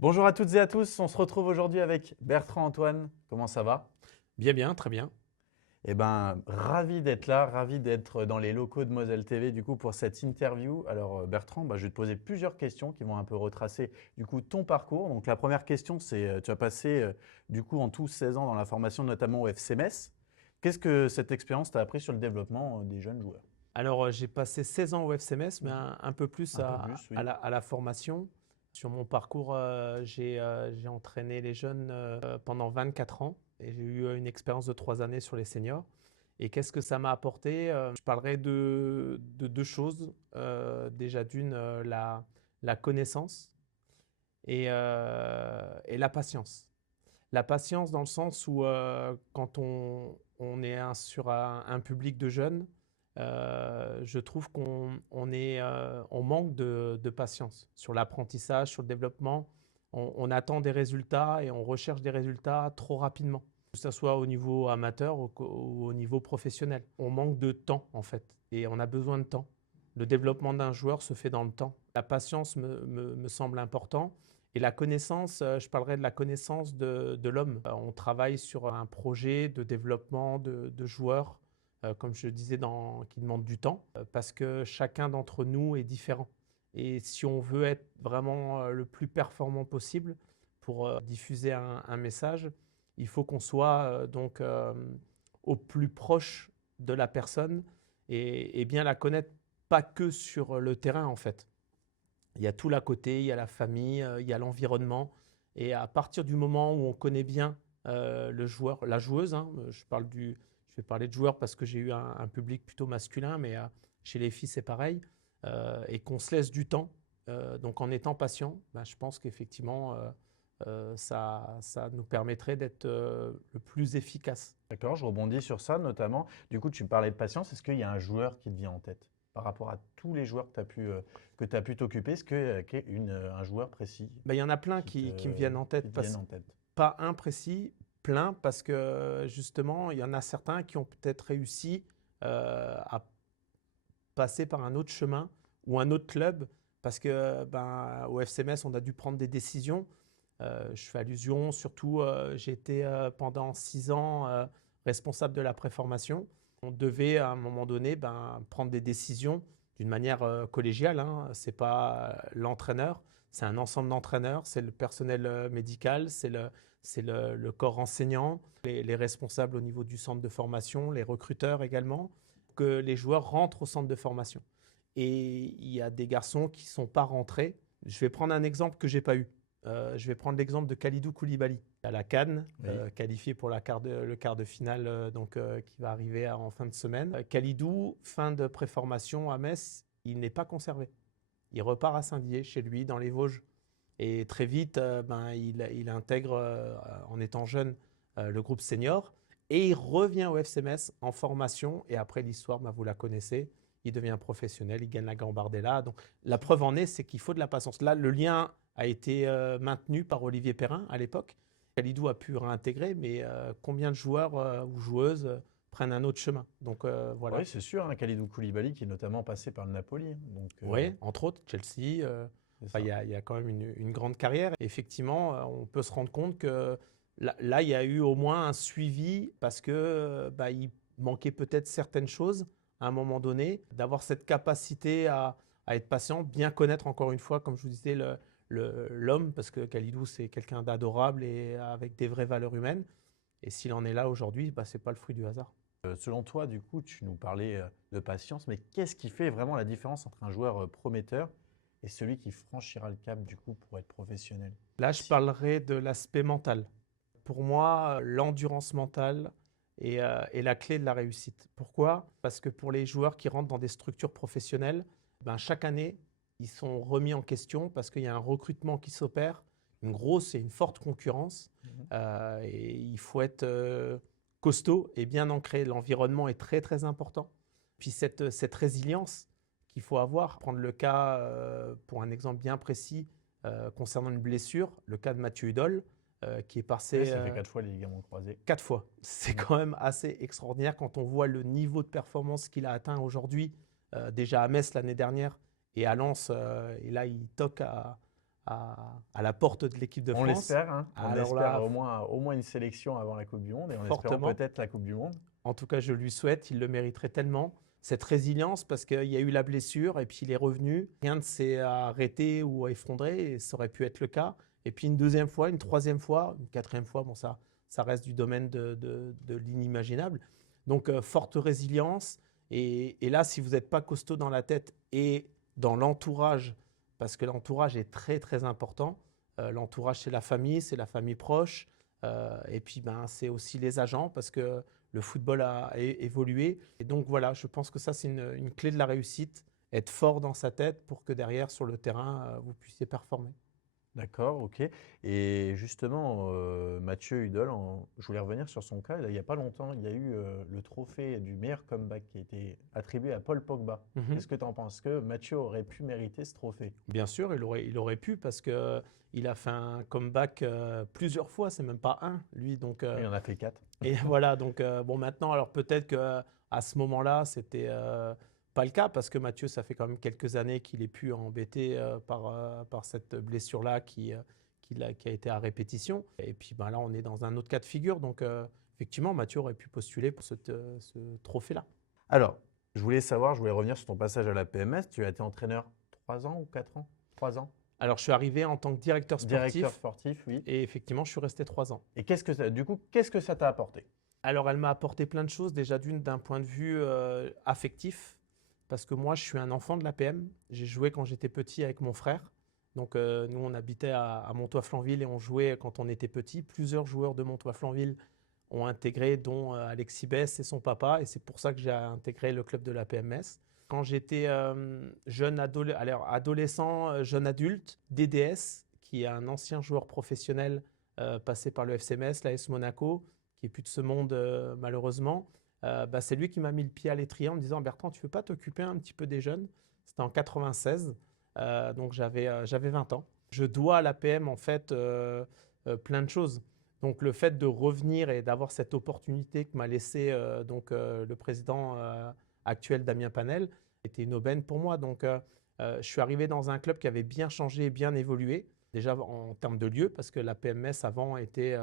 Bonjour à toutes et à tous, on se retrouve aujourd'hui avec Bertrand Antoine. Comment ça va? Bien, bien, très bien. Eh ben, ravi d'être là, ravi d'être dans les locaux de Moselle TV du coup pour cette interview. Alors Bertrand, je vais te poser plusieurs questions qui vont un peu retracer du coup ton parcours. Donc la première question, c'est tu as passé du coup en tout 16 ans dans la formation notamment au FC Metz. Qu'est-ce que cette expérience t'a appris sur le développement des jeunes joueurs? Alors, j'ai passé 16 ans au FCMS, mais un peu plus Un peu à, plus, à oui. la formation. Sur mon parcours, j'ai entraîné les jeunes pendant 24 ans et j'ai eu une expérience de 3 années sur les seniors. Et qu'est-ce que ça m'a apporté? Je parlerai de deux choses. Déjà d'une, la connaissance et la patience. La patience dans le sens où quand on est sur un public de jeunes, je trouve on manque de patience sur l'apprentissage, sur le développement. On attend des résultats et on recherche des résultats trop rapidement, que ce soit au niveau amateur ou au niveau professionnel. On manque de temps en fait et on a besoin de temps. Le développement d'un joueur se fait dans le temps. La patience me semble important. Et la connaissance, je parlerai de la connaissance de l'homme. On travaille sur un projet de développement de joueurs, comme je disais, qui demande du temps, parce que chacun d'entre nous est différent. Et si on veut être vraiment le plus performant possible pour diffuser un message, il faut qu'on soit au plus proche de la personne et bien la connaître, pas que sur le terrain en fait. Il y a tout l'à côté, il y a la famille, il y a l'environnement. Et à partir du moment où on connaît bien le joueur, la joueuse, hein, je vais parler de joueur parce que j'ai eu un public plutôt masculin, mais chez les filles c'est pareil, et qu'on se laisse du temps, donc en étant patient, je pense qu'effectivement ça nous permettrait d'être le plus efficace. D'accord, je rebondis sur ça notamment. Du coup, tu me parlais de patience. Est-ce qu'il y a un joueur qui te vient en tête par rapport à tous les joueurs que tu as pu t'occuper? Est-ce qu'il y a un joueur précis Il y en a plein qui qui me viennent en qui tête, te vienne en tête? pas un précis, plein, parce que justement, il y en a certains qui ont peut-être réussi à passer par un autre chemin ou un autre club, parce que au FCMS, on a dû prendre des décisions. Je fais allusion, surtout, j'ai été pendant 6 ans responsable de la préformation. On devait à un moment donné prendre des décisions d'une manière collégiale, hein. Ce n'est pas l'entraîneur, c'est un ensemble d'entraîneurs, c'est le personnel médical, c'est le corps enseignant, les responsables au niveau du centre de formation, les recruteurs également, que les joueurs rentrent au centre de formation. Et il y a des garçons qui ne sont pas rentrés. Je vais prendre un exemple que je n'ai pas eu. Je vais prendre l'exemple de Kalidou Koulibaly à la CAN, Oui. qualifié pour le quart de finale qui va arriver en fin de semaine. Kalidou, fin de préformation à Metz, il n'est pas conservé. Il repart à Saint-Dié, chez lui, dans les Vosges. Et très vite, il intègre, en étant jeune, le groupe senior. Et il revient au FC Metz en formation. Et après, l'histoire, vous la connaissez. Il devient professionnel, il gagne la Gambardella. Donc, la preuve en est, c'est qu'il faut de la patience. Là, le lien a été maintenu par Olivier Perrin à l'époque. Khalidou a pu réintégrer, mais combien de joueurs ou joueuses prennent un autre chemin? Donc, voilà. Oui, c'est sûr, hein, Kalidou Koulibaly qui est notamment passé par le Napoli, hein. Donc, Oui, entre autres, Chelsea. c'est Il ça. y a quand même une grande carrière. Effectivement, on peut se rendre compte que là, il y a eu au moins un suivi parce que il manquait peut-être certaines choses à un moment donné, d'avoir cette capacité à être patient, bien connaître encore une fois, comme je vous disais, l'homme, parce que Khalidou, c'est quelqu'un d'adorable et avec des vraies valeurs humaines. Et s'il en est là aujourd'hui, ce n'est pas le fruit du hasard. Selon toi, du coup, tu nous parlais de patience, mais qu'est-ce qui fait vraiment la différence entre un joueur prometteur et celui qui franchira le cap, du coup, pour être professionnel? Là, je parlerai de l'aspect mental. Pour moi, l'endurance mentale est la clé de la réussite. Pourquoi? Parce que pour les joueurs qui rentrent dans des structures professionnelles, chaque année, ils sont remis en question parce qu'il y a un recrutement qui s'opère, une grosse et une forte concurrence. Mhm. Et il faut être costaud et bien ancré. L'environnement est très très important. Puis cette résilience qu'il faut avoir. Prendre le cas, pour un exemple bien précis, concernant une blessure, le cas de Mathieu Hudol, qui est Ouais, passé ça fait 4 fois les ligaments croisés. 4 fois. C'est Mhm. quand même assez extraordinaire quand on voit le niveau de performance qu'il a atteint aujourd'hui, déjà à Metz l'année dernière et à Lens, et là il toque à la porte de l'équipe de On France. l'espère, hein. On Alors espère là, au moins une sélection avant la Coupe du Monde et en espérant fortement. peut-être la Coupe du Monde. En tout cas, je lui souhaite, il le mériterait tellement. Cette résilience, parce qu'il y a eu la blessure et puis il est revenu. Rien ne s'est arrêté ou effondré, et ça aurait pu être le cas. Et puis une deuxième fois, une troisième fois, une quatrième fois, bon, ça reste du domaine de l'inimaginable. Donc, forte résilience. Et là, si vous n'êtes pas costaud dans la tête et dans l'entourage, parce que l'entourage est très, très important. L'entourage, c'est la famille proche. Et puis, c'est aussi les agents, parce que le football a évolué. Et donc, voilà, je pense que ça, c'est une clé de la réussite. Être fort dans sa tête pour que derrière, sur le terrain, vous puissiez performer. D'accord, ok. Et justement, Mathieu Hudol, je voulais revenir sur son cas. Il n'y a pas longtemps, il y a eu le trophée du meilleur comeback qui a été attribué à Paul Pogba. Qu'est-ce que tu en penses? Que Mathieu aurait pu mériter ce trophée? Bien sûr, il aurait pu, parce qu'il a fait un comeback plusieurs fois, c'est même pas un, lui. Donc, Il en a fait 4. et voilà, donc bon, maintenant, alors peut-être qu'à ce moment-là, c'était pas le cas, parce que Mathieu, ça fait quand même quelques années qu'il est plus embêté par cette blessure-là qui a été à répétition. Et puis là, on est dans un autre cas de figure. Donc, effectivement, Mathieu aurait pu postuler pour ce trophée-là. Alors, je voulais revenir sur ton passage à la PMS. Tu as été entraîneur 3 ans ou 4 ans? 3 ans. Alors, je suis arrivé en tant que directeur sportif. Directeur sportif, oui. Et effectivement, je suis resté 3 ans. Et qu'est-ce que ça t'a apporté? Alors, elle m'a apporté plein de choses. Déjà, d'un point de vue affectif, parce que moi, je suis un enfant de l'APM. J'ai joué quand j'étais petit avec mon frère. Donc, nous, on habitait à Montoy-Flanville et on jouait quand on était petit. Plusieurs joueurs de Montoy-Flanville ont intégré, dont Alexis Bess et son papa. Et c'est pour ça que j'ai intégré le club de l'APMS. Quand j'étais adolescent, jeune adulte, DDS, qui est un ancien joueur professionnel passé par le FC Metz, l'AS Monaco, qui est plus de ce monde malheureusement, c'est lui qui m'a mis le pied à l'étrier en me disant: Bertrand, tu ne veux pas t'occuper un petit peu des jeunes? C'était en 96, donc j'avais 20 ans. Je dois à l'APM en fait plein de choses. Donc le fait de revenir et d'avoir cette opportunité que m'a laissé le président actuel, Damien Panel, était une aubaine pour moi. Donc je suis arrivé dans un club qui avait bien changé et bien évolué, déjà en termes de lieu, parce que la PMS avant était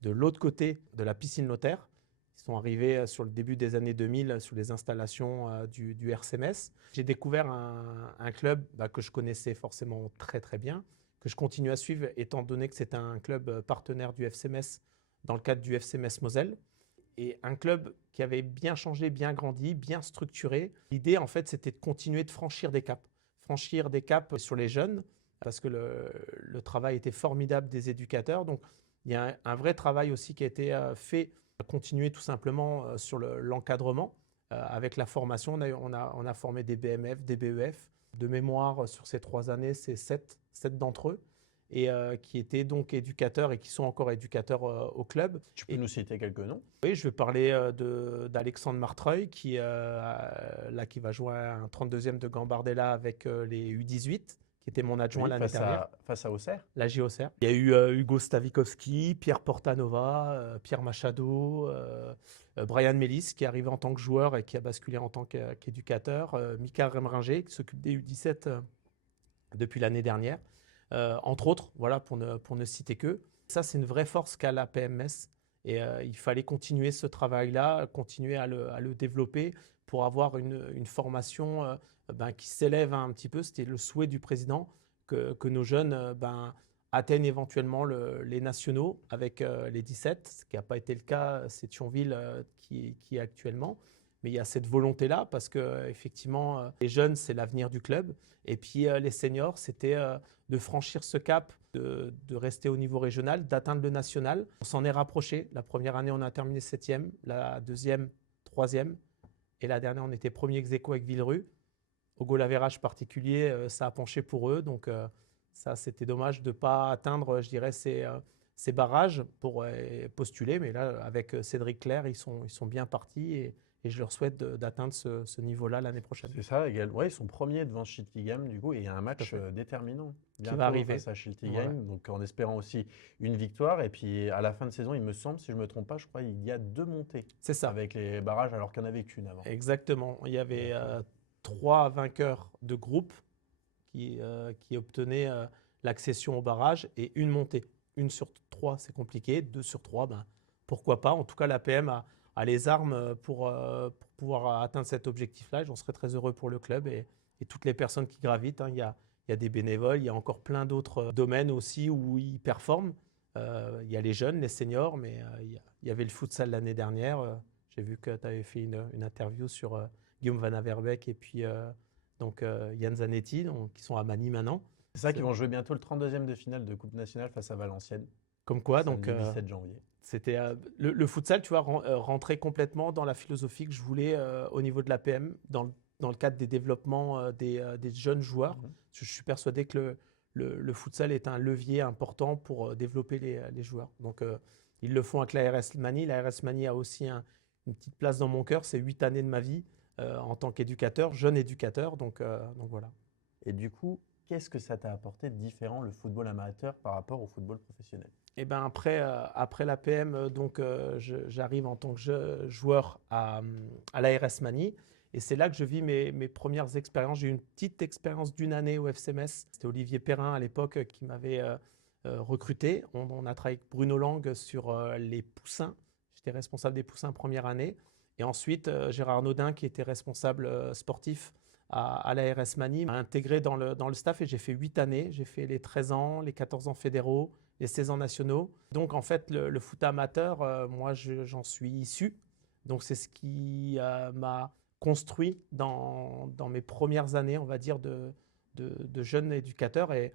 de l'autre côté de la piscine Lothaire. Ils sont arrivés sur le début des années 2000 sur les installations du RCMS. J'ai découvert un club que je connaissais forcément très très bien, que je continue à suivre étant donné que c'est un club partenaire du FCMS dans le cadre du FCMS Moselle. Et un club qui avait bien changé, bien grandi, bien structuré. L'idée, en fait, c'était de continuer de franchir des caps. Franchir des caps sur les jeunes, parce que le travail était formidable des éducateurs. Donc, il y a un vrai travail aussi qui a été fait, continuer tout simplement sur l'encadrement. Avec la formation, on a formé des BMF, des BEF. De mémoire, sur ces 3 années, c'est 7 d'entre eux. Et qui étaient donc éducateurs et qui sont encore éducateurs au club. Tu peux nous citer quelques noms? Oui, je vais parler d'Alexandre Martreuil qui va jouer un 32e de Gambardella avec les U18, qui était mon adjoint l'année dernière. Face à Auxerre? La Auxerre. Il y a eu Hugo Stavikowski, Pierre Portanova, Pierre Machado, Brian Mélis qui est arrivé en tant que joueur et qui a basculé en tant qu'éducateur, Mika Remringer qui s'occupe des U17 depuis l'année dernière. Entre autres, voilà, pour ne citer que. Ça, c'est une vraie force qu'a la PMS. Et il fallait continuer ce travail-là, continuer à le développer pour avoir une formation qui s'élève un petit peu. C'était le souhait du président que nos jeunes atteignent éventuellement les nationaux avec les 17, ce qui n'a pas été le cas, c'est Thionville qui est actuellement. Mais il y a cette volonté-là parce qu'effectivement, les jeunes, c'est l'avenir du club. Et puis les seniors, c'était de franchir ce cap, de rester au niveau régional, d'atteindre le national. On s'en est rapproché. La première année, on a terminé 7e, la deuxième, 3e. Et la dernière, on était premier ex-aequo avec Villerue. Au goal average particulier, ça a penché pour eux. Donc ça, c'était dommage de ne pas atteindre, je dirais, ces barrages pour postuler. Mais là, avec Cédric Clair, ils sont bien partis. Et je leur souhaite d'atteindre ce niveau-là l'année prochaine. C'est ça, ils sont premiers devant Schiltigheim, du coup, et il y a un match déterminant qui va arriver face à Schiltigheim, donc en espérant aussi une victoire. Et puis à la fin de saison, il me semble, si je ne me trompe pas, je crois qu'il y a 2 montées. C'est ça. Avec les barrages, alors qu'il n'y en avait qu'une avant. Exactement. Il y avait 3 vainqueurs de groupe qui obtenaient l'accession au barrage et une montée. 1/3, c'est compliqué. 2/3, ben, pourquoi pas. En tout cas, l'APM a les armes pour pouvoir atteindre cet objectif-là. J'en serais très heureux pour le club et toutes les personnes qui gravitent, hein. Il y a des bénévoles, il y a encore plein d'autres domaines aussi où ils performent. Il y a les jeunes, les seniors, mais il y avait le futsal l'année dernière. J'ai vu que tu avais fait une interview sur Guillaume Van Averbeek et puis Yann Zanetti, qui sont à Manille maintenant. C'est ça qu'ils vont jouer bientôt le 32e de finale de Coupe nationale face à Valenciennes. Comme quoi, samedi 17 janvier. C'était le futsal, tu vois, rentrait complètement dans la philosophie que je voulais au niveau de l'APM, dans le cadre des développements des jeunes joueurs. Je suis persuadé que le futsal est un levier important pour développer les joueurs. Donc, ils le font avec l'ARS Manille. L'ARS Manille a aussi une petite place dans mon cœur. C'est 8 années de ma vie en tant qu'éducateur, jeune éducateur. Donc voilà. Et du coup, qu'est-ce que ça t'a apporté de différent, le football amateur, par rapport au football professionnel? Et ben après l'APM, j'arrive en tant que joueur à l'ARS Manille. Et c'est là que je vis mes premières expériences. J'ai eu une petite expérience d'une année au FC Metz. C'était Olivier Perrin à l'époque qui m'avait recruté. On a travaillé avec Bruno Lang sur les poussins. J'étais responsable des poussins première année. Et ensuite, Gérard Naudin, qui était responsable sportif à l'ARS Manille, m'a intégré dans le staff et j'ai fait 8 années. J'ai fait les 13 ans, les 14 ans fédéraux, les 16 ans nationaux. Donc en fait, le foot amateur, moi, j'en suis issu. Donc c'est ce qui m'a construit dans mes premières années, on va dire, de jeune éducateur. Et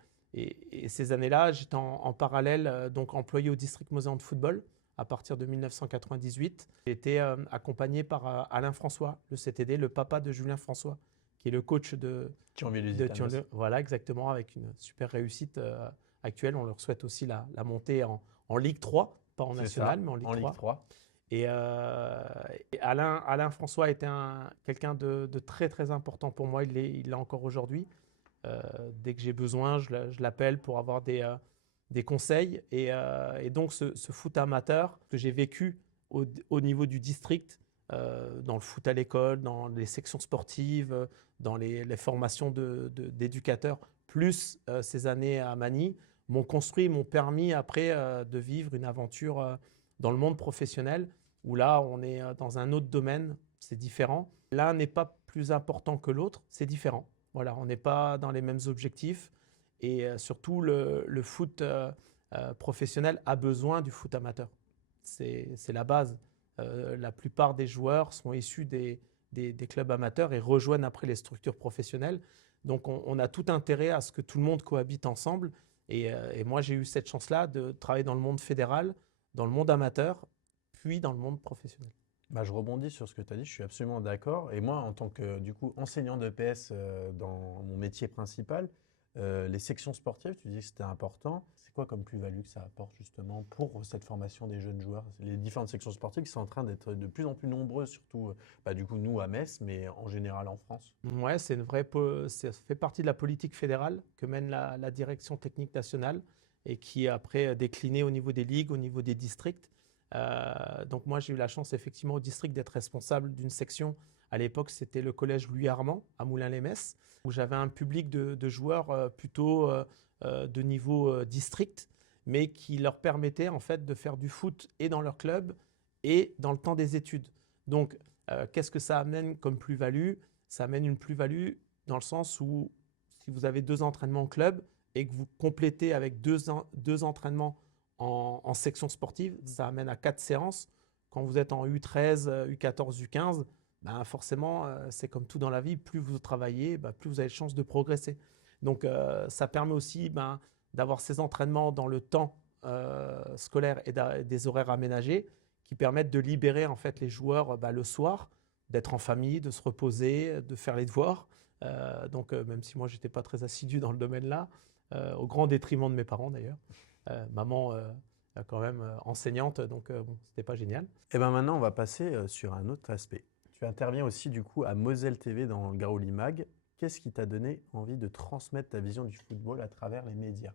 ces années-là, j'étais en parallèle donc employé au district mosellan de football à partir de 1998. J'ai été accompagné par Alain François, le CTD, le papa de Julien François, qui est le coach de Thionville. Voilà, exactement, avec une super réussite actuelle. On leur souhaite aussi la montée en Ligue 3, pas en national, mais en Ligue 3. Et Alain François était quelqu'un de très très important pour moi. Il l'est encore aujourd'hui. Dès que j'ai besoin, je l'appelle pour avoir des conseils. Et donc ce foot amateur que j'ai vécu au niveau du district, dans le foot à l'école, dans les sections sportives, dans les formations d'éducateurs, plus ces années à Manille, m'ont construit, m'ont permis après de vivre une aventure dans le monde professionnel, où là, on est dans un autre domaine, c'est différent. L'un n'est pas plus important que l'autre, c'est différent. Voilà, on n'est pas dans les mêmes objectifs. Et surtout, le foot professionnel a besoin du foot amateur. C'est la base. La plupart des joueurs sont issus des clubs amateurs et rejoignent après les structures professionnelles. Donc, on a tout intérêt à ce que tout le monde cohabite ensemble. Et moi, j'ai eu cette chance-là de travailler dans le monde fédéral, dans le monde amateur, puis dans le monde professionnel. Bah, je rebondis sur ce que tu as dit, je suis absolument d'accord. Et moi, en tant que enseignant d'EPS dans mon métier principal, les sections sportives, tu dis que c'était important. C'est quoi comme plus-value que ça apporte justement pour cette formation des jeunes joueurs? Les différentes sections sportives qui sont en train d'être de plus en plus nombreuses, surtout nous à Metz, mais en général en France. Ouais, ça fait partie de la politique fédérale que mène la direction technique nationale et qui est après déclinée au niveau des ligues, au niveau des districts. Donc moi, j'ai eu la chance effectivement au district d'être responsable d'une section. À l'époque, c'était le collège Louis Armand à Moulins-les-Metz, où j'avais un public de joueurs plutôt de niveau district, mais qui leur permettait en fait de faire du foot et dans leur club et dans le temps des études. Donc, qu'est-ce que ça amène comme plus-value? Ça amène une plus-value dans le sens où si vous avez 2 entraînements en club et que vous complétez avec deux entraînements en section sportive, ça amène à 4 séances. Quand vous êtes en U13, U14, U15, ben forcément, c'est comme tout dans la vie, plus vous travaillez, ben plus vous avez de chances de progresser. Donc, ça permet aussi d'avoir ces entraînements dans le temps scolaire et des horaires aménagés qui permettent de libérer en fait les joueurs le soir, d'être en famille, de se reposer, de faire les devoirs. Donc, même si moi, je n'étais pas très assidu dans le domaine-là, au grand détriment de mes parents d'ailleurs. Maman quand même enseignante, donc bon, c'était pas génial. Et ben maintenant, on va passer sur un autre aspect. Tu interviens aussi du coup à Moselle TV dans le Graouli Mag. Qu'est-ce qui t'a donné envie de transmettre ta vision du football à travers les médias?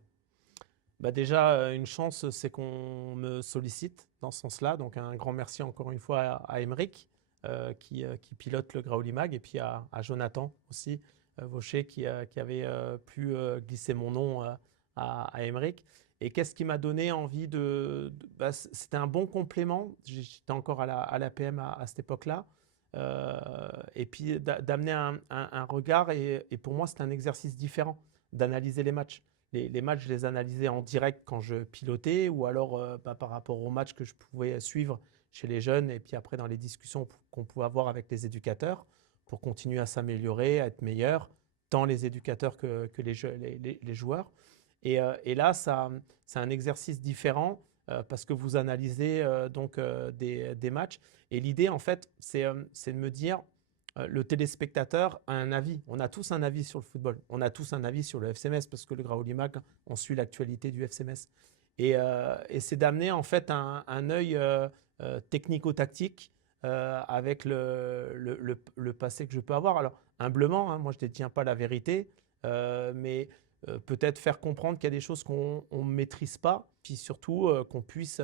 Déjà, une chance, c'est qu'on me sollicite dans ce sens-là. Donc un grand merci encore une fois à Aymeric qui pilote le Graouli Mag et puis à Jonathan aussi, Vaucher qui avait pu glisser mon nom à Emmerich. Et qu'est-ce qui m'a donné envie bah, c'était un bon complément. J'étais encore à l'APM à cette époque-là. Et puis d'amener un regard. Et pour moi, c'était un exercice différent d'analyser les matchs. Les matchs, je les analysais en direct quand je pilotais ou alors bah, par rapport aux matchs que je pouvais suivre chez les jeunes et puis après dans les discussions qu'on pouvait avoir avec les éducateurs pour continuer à s'améliorer, à être meilleur, tant les éducateurs que les joueurs. Et là, c'est un exercice différent parce que vous analysez donc des matchs. Et l'idée, en fait, c'est de me dire, le téléspectateur a un avis. On a tous un avis sur le football. On a tous un avis sur le FC Metz parce que le Graouli Mag, on suit l'actualité du FC Metz. Et c'est d'amener en fait un œil technico-tactique avec le passé que je peux avoir. Alors, humblement, hein, moi je ne détiens pas la vérité, mais peut-être faire comprendre qu'il y a des choses qu'on ne maîtrise pas, puis surtout qu'on puisse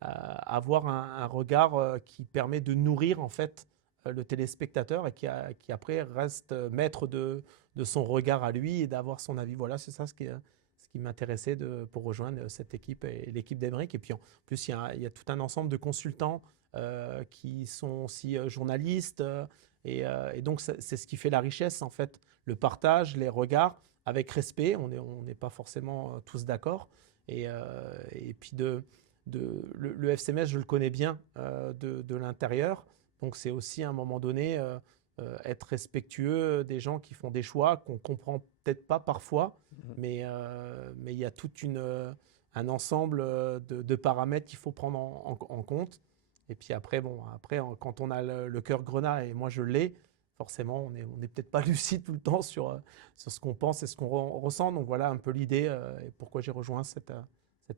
avoir un regard qui permet de nourrir en fait le téléspectateur et qui après reste maître de son regard à lui et d'avoir son avis. Voilà, c'est ça ce qui m'intéressait pour rejoindre cette équipe et l'équipe d'Emeric. Et puis en plus, il y a tout un ensemble de consultants qui sont aussi journalistes. Et donc, c'est ce qui fait la richesse, en fait, le partage, les regards, avec respect. On n'est pas forcément tous d'accord. Et puis, le FC Metz, je le connais bien de l'intérieur. Donc, c'est aussi à un moment donné être respectueux des gens qui font des choix qu'on ne comprend peut-être pas parfois, mais il y a tout un ensemble de paramètres qu'il faut prendre en compte. Et puis après, quand on a le cœur grenat, et moi je l'ai, forcément, on n'est peut-être pas lucide tout le temps sur ce qu'on pense et ce qu'on ressent. Donc voilà un peu l'idée et pourquoi j'ai rejoint cette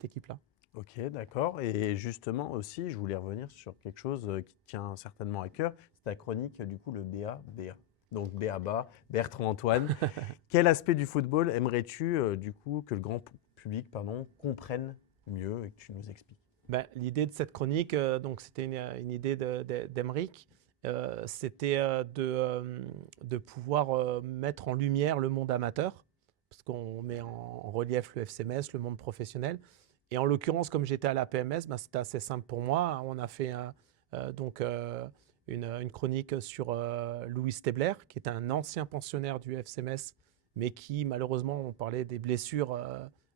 équipe-là. Ok, d'accord. Et justement aussi, je voulais revenir sur quelque chose qui te tient certainement à cœur. C'est ta chronique, du coup, le BA-BA. Donc BA-BA, Bertrand Antoine. Quel aspect du football aimerais-tu, du coup, que le grand public, comprenne mieux et que tu nous expliques? Ben, l'idée de cette chronique, donc c'était une idée d'Emeric, c'était de pouvoir mettre en lumière le monde amateur, parce qu'on met en relief le FC Metz, le monde professionnel. Et en l'occurrence, comme j'étais à la PMS, ben, c'était assez simple pour moi. On a fait une chronique sur Louis Stebler, qui est un ancien pensionnaire du FC Metz, mais qui, malheureusement, on parlait des blessures.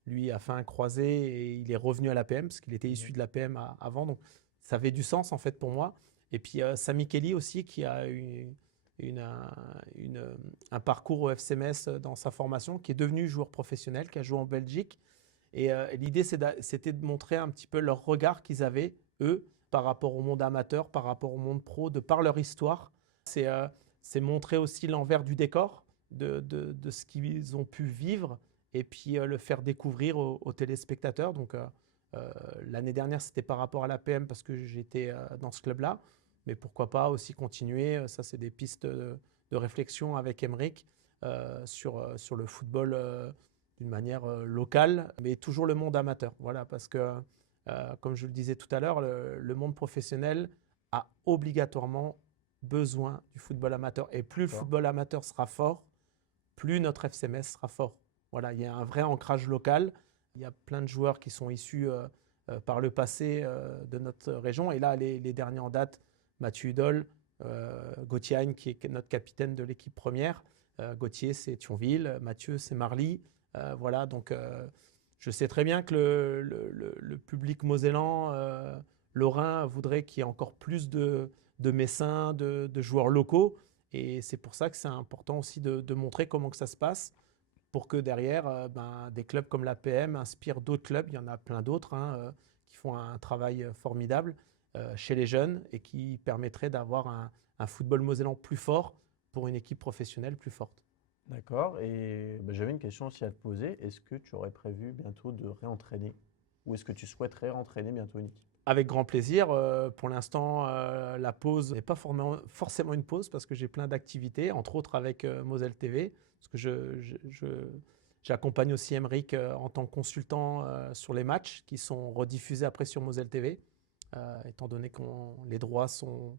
Lui a fait un croisé et il est revenu à l'APM parce qu'il était issu de l'APM avant. Donc, ça avait du sens en fait pour moi. Et puis, Sami Kelly aussi, qui a eu un parcours au FC Metz dans sa formation, qui est devenu joueur professionnel, qui a joué en Belgique. Et l'idée, c'était de montrer un petit peu leur regard qu'ils avaient, eux, par rapport au monde amateur, par rapport au monde pro, de par leur histoire. C'est montrer aussi l'envers du décor de ce qu'ils ont pu vivre et puis le faire découvrir aux téléspectateurs. Donc, l'année dernière, c'était par rapport à l'APM parce que j'étais dans ce club-là. Mais pourquoi pas aussi continuer. Ça, c'est des pistes de réflexion avec Emeric sur le football d'une manière locale, mais toujours le monde amateur. Voilà, parce que, comme je le disais tout à l'heure, le monde professionnel a obligatoirement besoin du football amateur. Et plus le football amateur sera fort, plus notre FC Metz sera fort. Voilà, il y a un vrai ancrage local. Il y a plein de joueurs qui sont issus par le passé de notre région. Et là, les derniers en date, Mathieu Hudol, Gauthier Hein, qui est notre capitaine de l'équipe première. Gauthier, c'est Thionville. Mathieu, c'est Marly. Voilà, donc je sais très bien que le public mosellan, lorrain, voudrait qu'il y ait encore plus de Messins, de joueurs locaux. Et c'est pour ça que c'est important aussi de montrer comment que ça se passe pour que derrière, des clubs comme l'APM inspirent d'autres clubs. Il y en a plein d'autres qui font un travail formidable chez les jeunes et qui permettraient d'avoir un football mosellan plus fort pour une équipe professionnelle plus forte. D'accord. Et j'avais une question aussi à te poser. Est-ce que tu aurais prévu bientôt de réentraîner ou est-ce que tu souhaiterais entraîner bientôt une équipe? Avec grand plaisir. Pour l'instant, la pause n'est pas forcément une pause parce que j'ai plein d'activités, entre autres avec Moselle TV, parce que j'accompagne aussi Emeric en tant que consultant sur les matchs qui sont rediffusés après sur Moselle TV, étant donné que les droits sont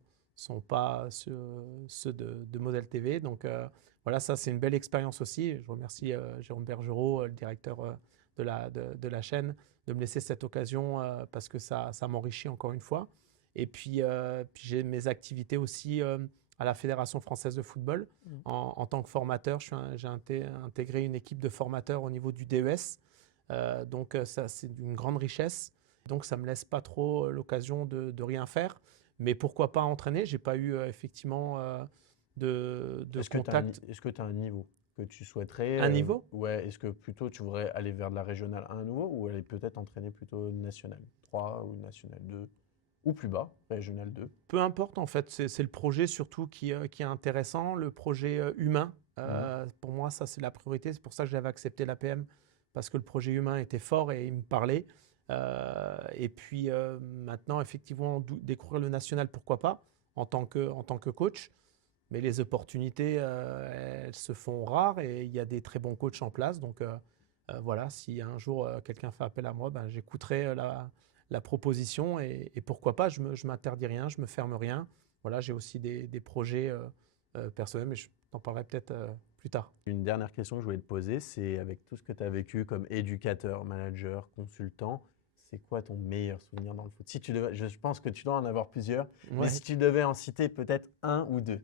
pas ceux de Moselle TV. Donc voilà, ça c'est une belle expérience aussi. Je remercie Jérôme Bergerot, le directeur de la chaîne, de me laisser cette occasion parce que ça m'enrichit encore une fois. Et puis j'ai mes activités aussi à la Fédération française de football. En tant que formateur, j'ai intégré une équipe de formateurs au niveau du DES. Donc ça, c'est d'une grande richesse. Donc ça ne me laisse pas trop l'occasion de rien faire. Mais pourquoi pas entraîner? Je n'ai pas eu effectivement de contact. Est-ce que tu as un niveau que tu souhaiterais? Un niveau? Ouais, est-ce que plutôt tu voudrais aller vers de la régionale 1 à nouveau ou aller peut-être entraîner plutôt nationale 3 ou nationale 2 ou plus bas, régionale 2? Peu importe en fait, c'est le projet surtout qui est intéressant, le projet humain. Pour moi, ça c'est la priorité. C'est pour ça que j'avais accepté l'APM parce que le projet humain était fort et il me parlait. Et puis maintenant, effectivement, découvrir le national, pourquoi pas, en tant que coach. Mais les opportunités, elles se font rares et il y a des très bons coachs en place. Donc voilà, si un jour quelqu'un fait appel à moi, ben, j'écouterai la proposition et pourquoi pas, je m'interdis rien, je me ferme rien. Voilà, j'ai aussi des projets personnels, mais je t'en parlerai peut-être plus tard. Une dernière question que je voulais te poser, c'est avec tout ce que tu as vécu comme éducateur, manager, consultant, c'est quoi ton meilleur souvenir dans le foot? Si tu devais, je pense que tu dois en avoir plusieurs, mais si tu devais en citer peut-être un ou deux.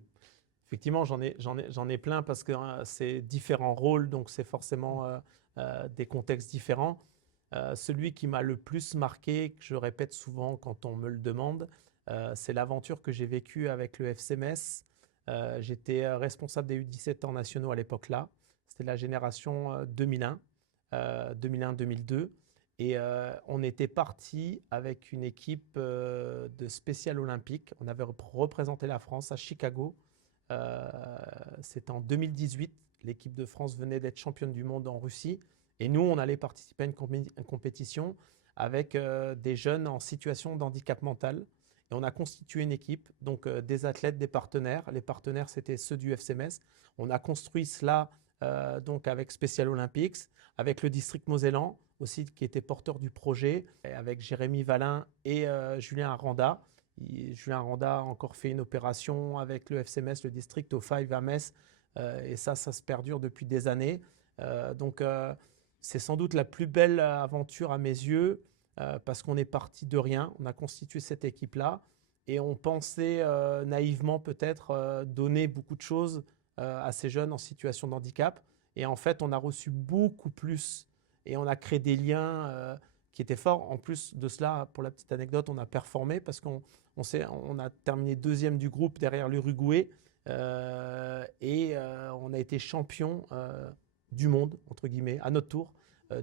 Effectivement, j'en ai plein parce que c'est différents rôles, donc c'est forcément des contextes différents. Celui qui m'a le plus marqué, que je répète souvent quand on me le demande, c'est l'aventure que j'ai vécue avec le FC Metz. J'étais responsable des U17 ans nationaux à l'époque-là. C'était la génération 2001, 2001-2002. Et on était parti avec une équipe de spécial olympique. On avait représenté la France à Chicago. C'était en 2018. L'équipe de France venait d'être championne du monde en Russie. Et nous, on allait participer à une compétition avec des jeunes en situation de handicap mental. Et on a constitué une équipe, donc des athlètes, des partenaires. Les partenaires, c'était ceux du FC Metz. On a construit cela donc avec Special Olympics, avec le district Mosellan aussi, qui était porteur du projet, avec Jérémy Valin et Julien Aranda. Julien Aranda a encore fait une opération avec le FC Metz, le district au Five à Metz. Et ça se perdure depuis des années. Donc, c'est sans doute la plus belle aventure à mes yeux parce qu'on est parti de rien. On a constitué cette équipe-là et on pensait naïvement peut-être donner beaucoup de choses à ces jeunes en situation de handicap. Et en fait, on a reçu beaucoup plus et on a créé des liens qui étaient forts. En plus de cela, pour la petite anecdote, on a performé parce qu'on a terminé deuxième du groupe derrière l'Uruguay et on a été champion du monde, entre guillemets, à notre tour,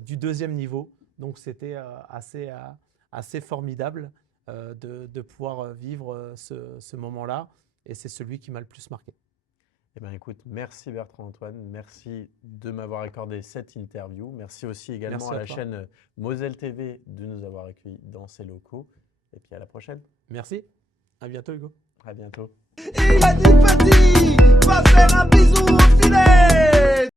du deuxième niveau. Donc, c'était assez formidable de pouvoir vivre ce moment-là. Et c'est celui qui m'a le plus marqué. Eh bien, écoute, merci Bertrand-Antoine. Merci de m'avoir accordé cette interview. Merci aussi également à la chaîne Moselle TV de nous avoir accueillis dans ses locaux. Et puis à la prochaine. Merci. À bientôt, Hugo. À bientôt. Il a dit petit, va faire un bisou au filet.